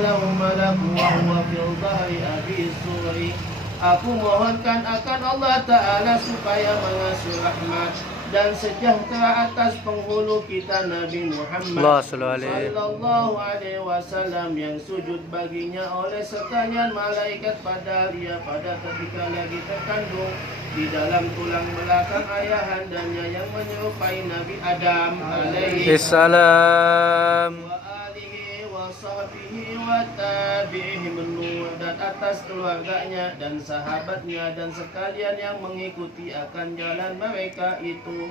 lahu malaku wa huwa fil dhahri abi suri. Aku mohonkan akan Allah Ta'ala supaya mengasuh rahmat dan sejahtera atas penghulu kita Nabi Muhammad sallallahu alaihi wasallam yang sujud baginya oleh sekalian malaikat pada dia pada ketika lagi terkandung di dalam tulang belakang ayahandanya yang menyerupai Nabi Adam alaihi salam wa alihi wa sahbihi wa tabi'ihim nur, dan atas keluarganya dan sahabatnya dan sekalian yang mengikuti akan jalan mereka itu.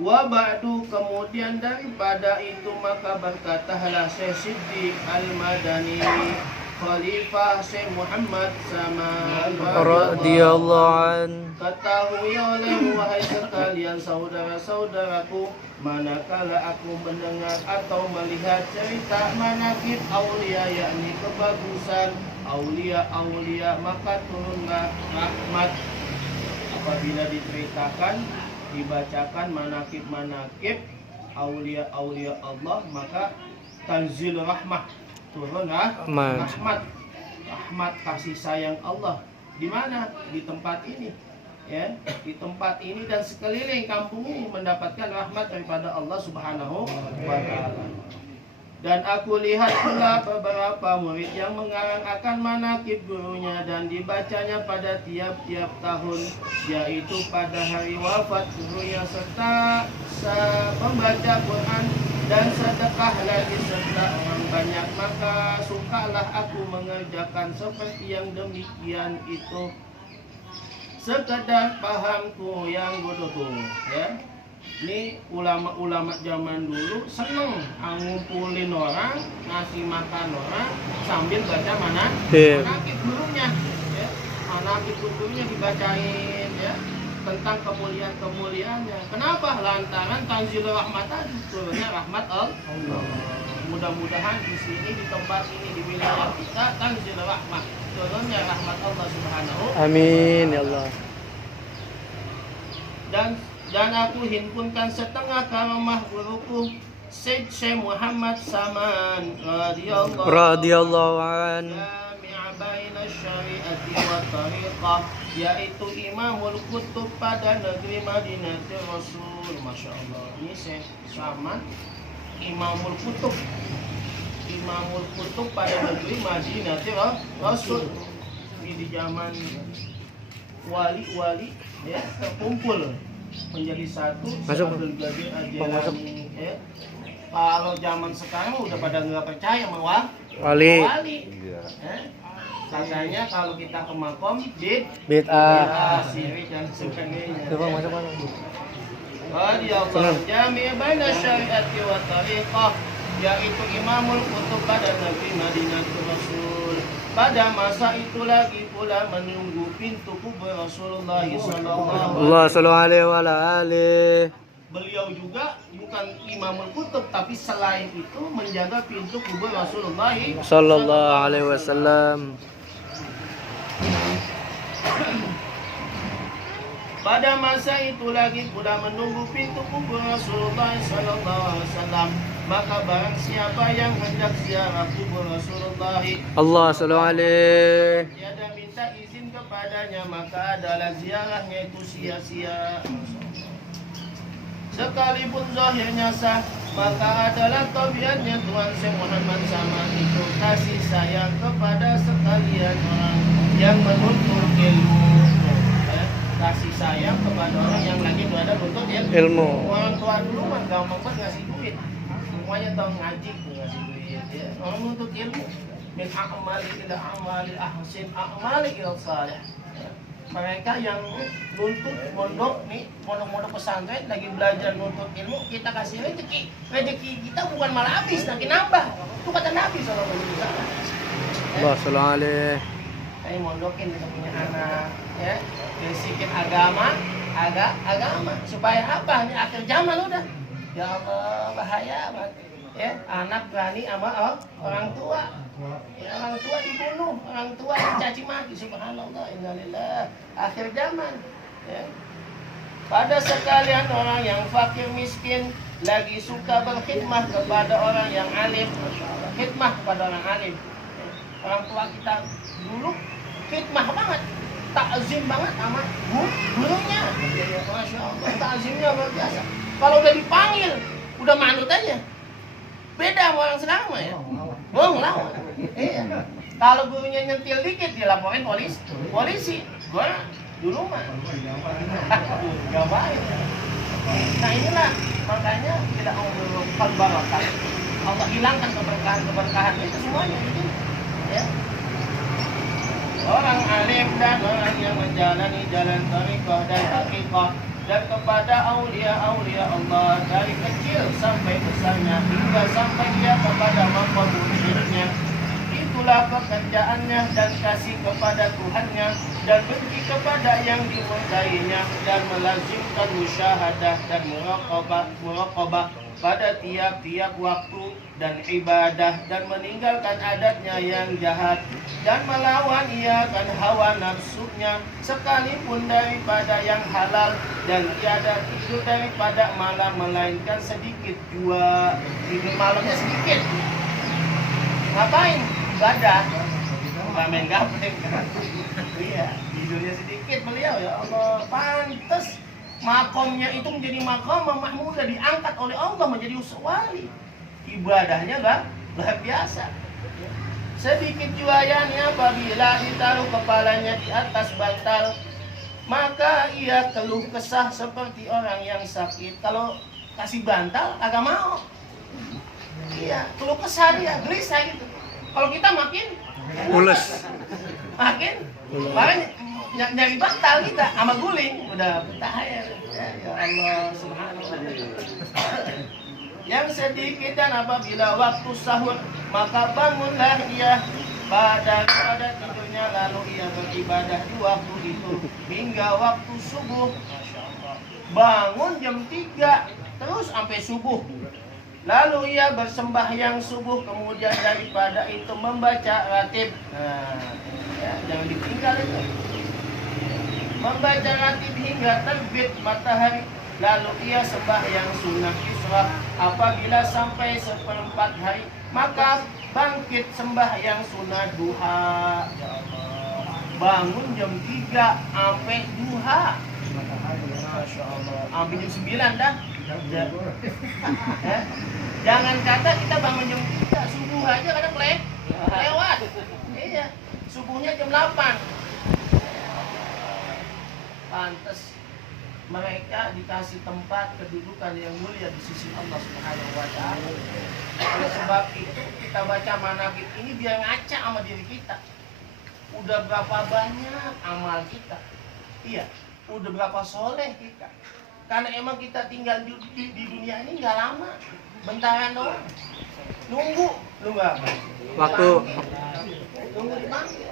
Wa ba'du, kemudian daripada itu maka berkatalah Syekh Siddiq Al-Madani Khalifah Syekh Muhammad Saman radhiyallahu an, ketahui oleh wahai sekalian saudara-saudaraku, manakala aku mendengar atau melihat cerita manakib aulia, yakni kebagusan aulia, maka turunlah rahmat. Apabila diceritakan, dibacakan manakib aulia Allah, maka tanzil rahmah, turunlah rahmat kasih sayang Allah. Di mana? Di tempat ini, ya, di tempat ini dan sekeliling kampung ini mendapatkan rahmat daripada Allah Subhanahu wa Ta'ala. Dan aku lihat pula beberapa murid yang mengarang akan manakib gurunya dan dibacanya pada tiap-tiap tahun, yaitu pada hari wafat gurunya, serta membaca Quran dan sedekah lagi serta orang banyak. Maka sukalah aku mengerjakan seperti yang demikian itu, sekedar pahamku yang bodoh, ya. Ini ulama-ulama zaman dulu seneng ngumpulin orang, ngasih makan orang sambil baca manakib gurunya, ya. Manakib gurunya dibacain, ya, tentang kemuliaan-kemuliaannya. Kenapa? Lantaran tanzil rahmat tadi, turunnya rahmat Allah. Mudah-mudahan di sini, di tempat ini, di wilayah kita tanzil rahmat, turunnya rahmat Allah Subhanahu. Amin ya Allah. Dan aku himpunkan setengah karamah guruku Syekh Muhammad Saman radhiyallahu an, jami'a baina syari'ati wa tariqah, yaitu Imamul Kutub pada negeri Madinatul Rasul. Masya Allah, ini Syekh Saman Imamul Kutub pada negeri Madinatul Rasul. Ini di zaman wali-wali, ya, terkumpul menjadi satu, berbagai ajaran, ya. Kalau zaman sekarang udah pada nggak percaya sama wali. Ya. Katanya kalau kita ke makom bid'ah, syirik dan sebagainya. Coba masuk mana? Radhiyallahu jami' baina syari'ati wa tariqah, yaitu Imamul Kutub pada negeri Madinatul Rasul. Pada masa itu lagi pula menunggu pintu kubur Rasulullah sallallahu alaihi wasallam. Beliau juga bukan Imamul Kutub, tapi selain itu menjaga pintu kubur Rasulullah sallallahu alaihi wasallam. Pada masa itu lagi pula menunggu pintu kubur Rasulullah sallallahu alaihi wasallam. Maka barang siapa yang hendak ziarah kubur Rasulullah Allah sallallahu alaihi, tiada minta izin kepadanya, maka adalah ziarahnya itu sia-sia. Sekalipun zahirnya sah, maka adalah tabiatnya Tuhan Syekh Muhammad Saman itu kasih sayang kepada sekalian orang yang menuntut ilmu. Kasih sayang kepada orang yang lagi berada menuntut ilmu. Orang tua dulu mah gampang banget ngasih duit, semuanya tahu ngaji ngasih duit, ya. Orang menuntut ilmu, min a'mali ila a'mali ahsin a'mali ila salih. Mereka yang nuntut pondok nih, pondok pesantren lagi belajar nuntut ilmu, kita kasih rezeki kita bukan malah habis, nanti nambah. Itu kata Nabi sallallahu alaihi wasallam. Sallallahu alaihi. Saya mondokin kita punya anak, ya, basikin agama supaya apa? Ini akhir zaman udah. Ya Allah, bahaya banget. Ya, anak berani sama orang tua. Ya, orang tua dibunuh, orang tua dicaci maki, subhanallah, innalillah. Akhir zaman, ya. Pada sekalian orang yang fakir miskin lagi suka berkhidmah kepada orang yang alim, khidmah kepada orang alim. Orang tua kita dulu khidmah banget, takzim banget sama gurunya. Masya Allah, takzimnya luar biasa. Kalau udah dipanggil, udah manut aja. Beda sama orang sekarang mah ya. Oh, ngelawan. Iya. Kalau gurunya nyentil dikit dilaporin polisi. Gua dulu mah gak baik. Nah inilah makanya tidak mau barokah. Allah hilangkan keberkahan itu semuanya di sini. Ya. Orang alim dan orang yang menjalani jalan thariqah dan haqiqah dan kepada aulia Allah dari kecil sampai besarnya hingga sampai dia kepada maqam syirknya, itulah pekerjaannya dan kasih kepada Tuhannya dan benci kepada yang dimurkainya dan melazimkan musyahadah dan muraqabah pada tiap-tiap waktu dan ibadah dan meninggalkan adatnya yang jahat dan melawan ia kan hawa nafsunya sekalipun daripada yang halal dan tiada tidur daripada malam melainkan sedikit jua. Tidur malamnya sedikit. Ngapain? Ibadah. Bukan main gaplek. Iya, tidurnya sedikit beliau ya Allah. Pantes makomnya itu menjadi makom mahmudah, diangkat oleh Allah menjadi wali. Ibadahnya luar biasa. Sedikit juayanya apabila ditaruh kepalanya di atas bantal, maka ia keluh kesah seperti orang yang sakit. Kalau kasih bantal agak mau. Iya, keluh kesah dia, gelisah gitu. Kalau kita makin Ules. makin nyari bantal kita sama guling udah betah ya Allah subhanallah. Yang sedikit dan apabila waktu sahur maka bangunlah ia pada tidurnya lalu ia beribadah di waktu itu hingga waktu subuh. Bangun jam 3 terus sampai subuh. Lalu ia bersembahyang subuh, kemudian daripada itu membaca ratib. Nah, ya, jangan ditinggal itu. Membaca ratib hingga terbit matahari. Lalu ia sembahyang sunnah isyraq. Apabila sampai 1/4 hari, maka bangkit sembahyang sunnah duha. Ya Allah. Bangun jam 3 sampai duha. Masya Allah. Sampai jam 9 dah. Ya. Jangan kata kita bangun jam 3, subuh aja kadang lewat. Iya, subuhnya jam 8. Pantes mereka dikasih tempat kedudukan yang mulia di sisi Allah Subhanahu wa taala. Oleh sebab itu kita baca manaqib ini biar ngaca sama diri kita. Udah berapa banyak amal kita? Iya, udah berapa soleh kita? Karena emang kita tinggal di dunia ini nggak lama, bentaran doang. Nunggu apa? Waktu. Nunggu dipanggil.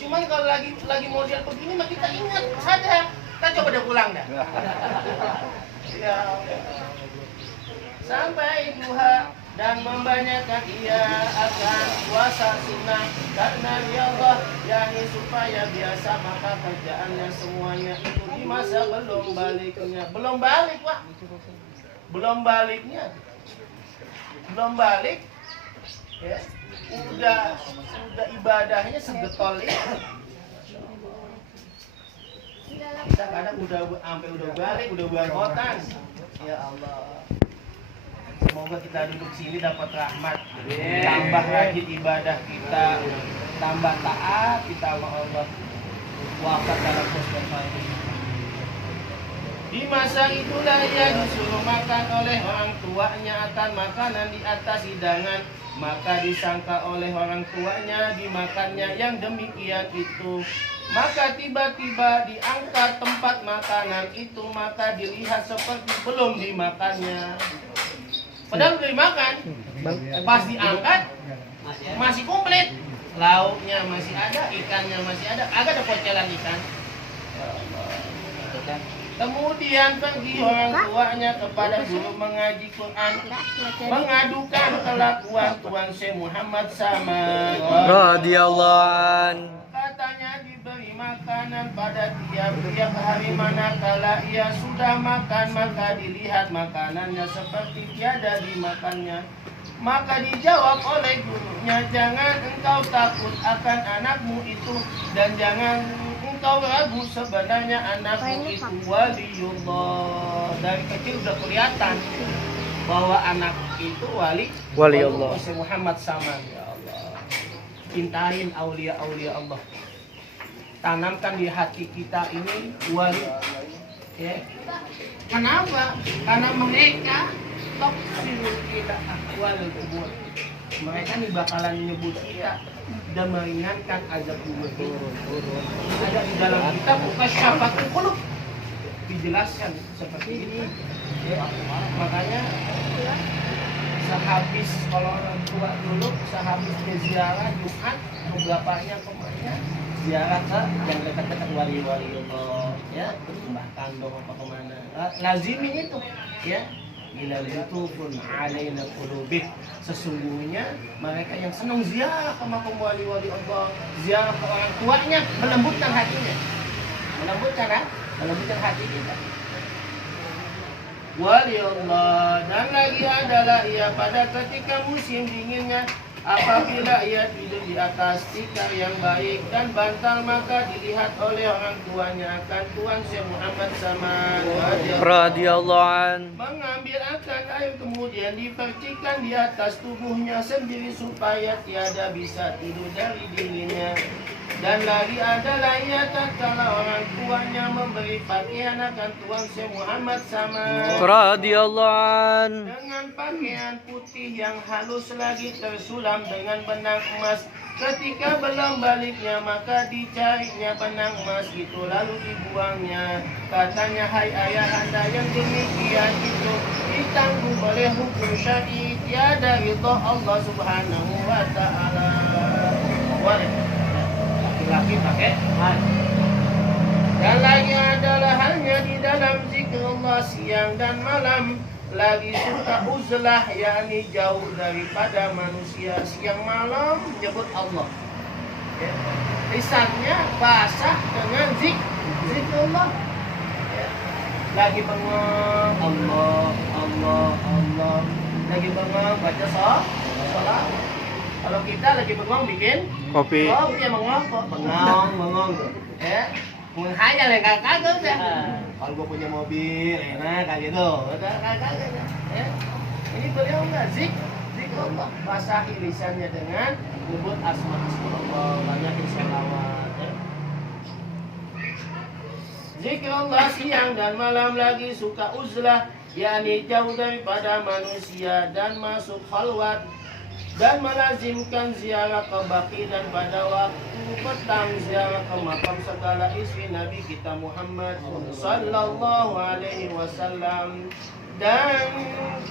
Cuman kalau lagi model begini mah kita ingat, sadar. Kita coba deh pulang dah. Ya. Sampai duha dan membanyakkan ia akan puasa sunnah karena dia Allah yakni supaya biasa maka kerjaannya semuanya itu di masa belum baliknya. Belum balik Pak, belum baliknya, belum balik ya, udah ibadahnya segetol itu. Kita kadang udah balik, udah bulan khotan. Ya Allah, semoga kita duduk sini dapat rahmat, tambah rajin ibadah kita, tambah taat kita sama Allah. Wafat dalam khusnul ini. Di masa itulah ia disuruh makan oleh orang tuanya akan makanan di atas hidangan, maka disangka oleh orang tuanya dimakannya yang demikian itu. Maka tiba-tiba diangkat tempat makanan itu, maka dilihat seperti belum dimakannya. Padahal udah dimakan, pas diangkat masih komplit, lauknya masih ada, ikannya masih ada, agak ada pocelan ikan. Kemudian pergi orang tuanya kepada guru mengaji Quran, mengadukan kelakuan Tuan Syekh Muhammad Samad. Radhiyallahu an. Katanya diberi makan makanan pada tiap-tiap hari manakala ia sudah makan, maka dilihat makanannya seperti tiada dimakannya. Maka dijawab oleh gurunya, jangan engkau takut akan anakmu itu, dan jangan engkau ragu, sebenarnya anakmu itu waliullah. Dari kecil sudah kelihatan bahwa anak itu wali Allah. Muhammad sama, ya Allah. Cintain aulia Allah. Tanamkan di hati kita ini wali. Ya. Kenapa? Karena mereka toksirul kita akwal kubur. Mereka nih bakalan nyebut kita dan meringankan azab kubur. Ada di dalam kitab Kasyafatul Qulub dijelaskan seperti ini. Ya. Makanya sehabis kalau orang tua dulu sehabis dia ziarah Jumat bapaknya kemana ziarah ke yang dekat-dekat wali-wali Allah ya Mbah Kandong apa kemana lazimin itu ya ila lutufun alaina qulubih sesungguhnya mereka yang senang ziarah ke makam wali-wali Allah ziarah ke orang tuanya melembutkan hatinya melembutkan hati kita wali Allah. Dan lagi adalah ia pada ketika musim dinginnya apabila ia tidur di atas tikar yang baik dan bantal, maka dilihat oleh orang tuanya akan Tuan Syekh Muhammad Saman radhiyallahu an mengambil akan air kemudian dipercikan di atas tubuhnya sendiri supaya tiada bisa tidur dari dinginnya. Dan lagi adalah ia tatkala orang tuanya memberi pakaian akan Tuan Syekh Muhammad Saman radhiyallahu an dengan pakaian putih yang halus lagi tersulam dengan benang emas. Ketika belum baliknya maka dicarinya benang emas itu lalu dibuangnya. Katanya, hai ayahanda yang demikian itu ditanggung oleh hukum syar'i, tiada ridha Allah Subhanahu wa taala. Laki pakai dan lagi adalah hanya di dalam zikir Allah siang dan malam lagi suka uzlah yakni jauh daripada manusia siang malam menyebut Allah ya. Lisannya basah dengan zikir Allah ya. Lagi bengong Allah lagi bengong baca salat. Kalau kita lagi bengong bikin kopi ya bengong ya menghayal ya kagak udah kalau gua punya mobil enak kayak gitu kagak ya ini beliau enggak zikir Allah basahi lisannya dengan menyebut asma Allah banyakin selawat ya. Zikir Allah siang dan malam lagi suka uzlah yakni jauh daripada manusia dan masuk khalwat dan melazimkan ziarah ke Baqi dan pada waktu petang ziarah ke makam segala istri Nabi kita Muhammad sallallahu alaihi wasallam dan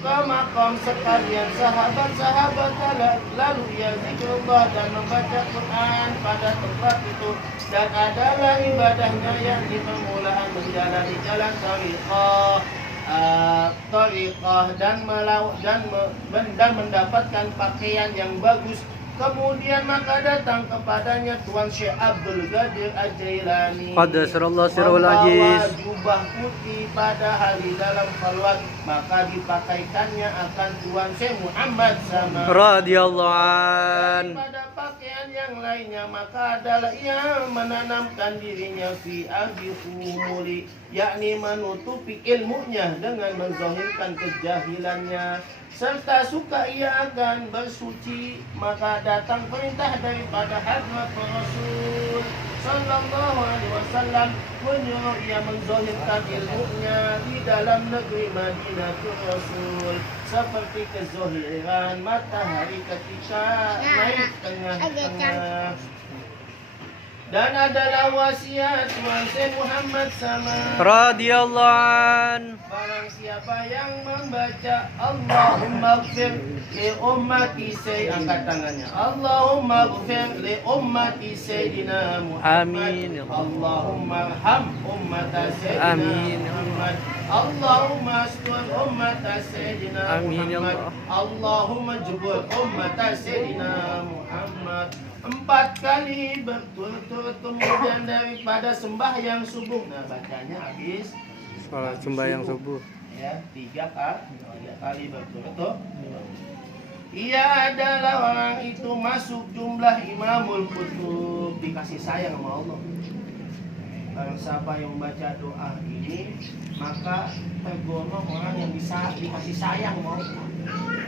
ke makam sekalian sahabat-sahabat lalu ia zikrullah dan membaca Quran pada tempat itu dan adalah ibadahnya yang di permulaan menjalani jalan tariqah dan mendapatkan pakaian yang bagus. Kemudian maka datang kepadanya Tuan Syekh Abdul Qadir Al-Jailani membawa jubah putih pada hari dalam khalwat, maka dipakaikannya akan Tuan Syekh Muhammad sama radhiyallahu an. Pada pakaian yang lainnya maka adalah ia menanamkan dirinya fi al-humuli yakni menutupi ilmunya dengan menzahirkan kejahilannya serta suka ia akan bersuci. Maka datang perintah daripada Hadrat Rasul sallallahu alaihi wasallam menyuruh ia menzahirkan ilmunya di dalam negeri Madinah Rasul seperti kezahiran matahari ketika naik tengah-tengah. Dan adalah wasiat Tuan Syekh Muhammad sama radhiyallahu an barang siapa yang membaca Allahumma ighfir li ummati angkat tangannya Allahumma ighfir li ummati sayyidina Muhammad amin Allahumma arham ummata sayyidina Muhammad Allahumma astur ummata sayyidina Muhammad Allahumma jubur ummata sayyidina Muhammad 4 kali berturut-turut kemudian daripada sembahyang subuh. Nah, bacanya habis Salat sembahyang subuh. Ya, 3 kali berturut-turut. Ia adalah orang itu masuk jumlah Imamul Kutub, dikasih sayang sama Allah. Barang siapa yang membaca doa ini, maka tergolong orang yang bisa dikasih sayang sama Allah.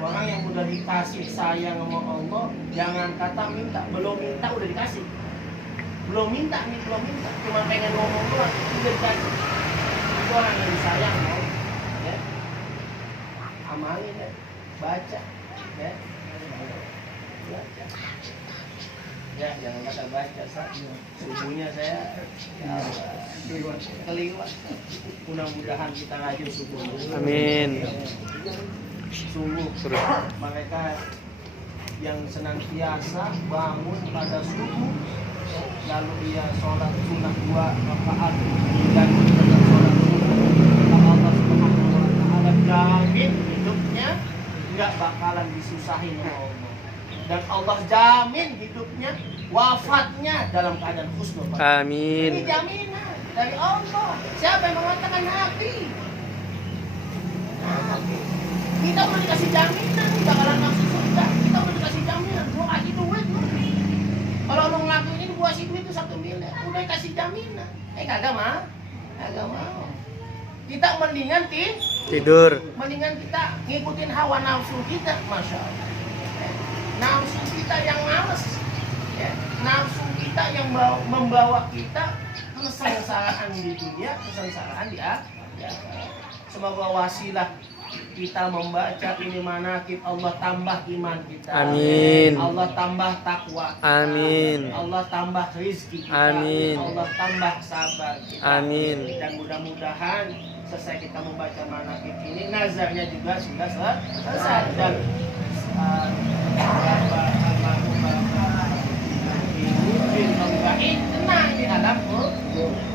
Orang yang udah dikasih sayang sama Allah, jangan kata minta, belum minta udah dikasih. Belum minta, cuma pengen ngomong doang, udah dikasih. Itu orang yang disayang sama Allah. Ya. Amalin ya, baca. Ya. Baca. Ya, jangan kata baca, subuhnya saya keliwat. Mudah-mudahan kita rajin subuh. Amin. Sungguh mereka yang senantiasa bangun pada subuh, lalu ia sholat sunnah 2 rakaat dan sholat sunnah, Allah Subhanahu wa Ta'ala jamin hidupnya nggak bakalan disusahin oleh Allah. Dan Allah jamin hidupnya, wafatnya dalam keadaan husnul khotimah. Amin. Ini jaminan dari Allah. Siapa yang mengatakan Nabi? Kita udah dikasih jaminan, bakalan masuk surga. Kita udah dikasih jaminan, gua kasih duit lu. Kalau lu ngelakuin ini, gua kasih duit itu 1 miliar. Udah dikasih jaminan. Kagak mau. Kita mendingan Tidur. mendingan kita ngikutin hawa nafsu kita, masya Allah. Nafsu kita yang males, ya. Nafsu kita yang membawa kita kesengsaraan di dunia, kesengsaraan di akhirat. Semoga wasilah kita membaca ini manaqib, Allah tambah iman kita. Amin. Allah tambah takwa kita. Amin. Allah tambah rizki kita. Amin. Allah tambah sabar kita. Amin. Dan mudah-mudahan selesai kita membaca manaqib ini, nazarnya juga sudah selesai. Dan tenang di alam kubur.